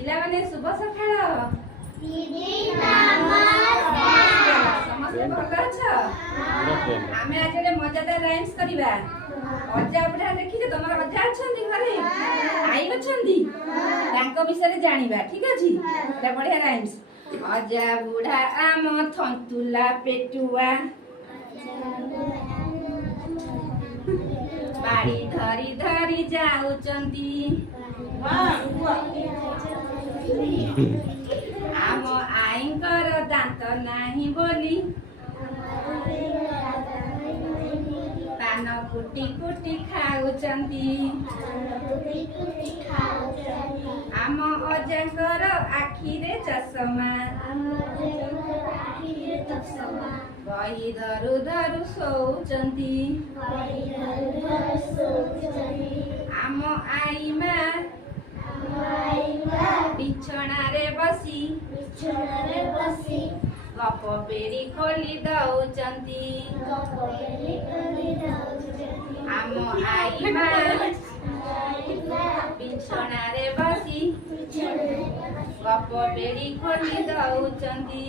ପିଲାମାନେ ଶୁଭ ସକାଳ। ସମସ୍ତେ ଭଲ ଅଛ? ଆମେ ଆଜି ଗୋଟେ ମଜାଦାର ରାଇମ୍ସ କରିବା। ଅଜା ବୁଢା ଦେଖିଛ? ତମର ଅଜା ଅଛନ୍ତି ଘରେ? ଆଈ ଅଛନ୍ତି? ତାଙ୍କ ବିଷୟରେ ଜାଣିବା, ଠିକ ଅଛି? ଏଟା ବଢିଆ ରାଇମ୍ସ। ଅଜା ବୁଢା ଆମ ଥନ୍ତୁଲା ପେଟୁଆ, ବାଡ଼ି ଧରି ଧରି ଯାଉଛନ୍ତି। ଆମ ଆଈଙ୍କର ଦାନ୍ତ ନାହିଁ ବୋଲି ପାନ କୁଟି କୁଟି ଖାଉଛନ୍ତି। ଆମ ଅଜାଙ୍କର ଆଖିରେ ଚଷମା, ବହି ଧରୁ ଧରୁ ଶୋଉଛନ୍ତି। ଆମ ଆଈ ମା ବିଛଣାରେ ବସି ଗପ ବେରି ଖୋଲି ଦଉଛନ୍ତି। ଆମ ଆଈ ମା ବିଛଣାରେ ବସି ଗପ ବେରି ଖୋଲି ଦଉଛନ୍ତି।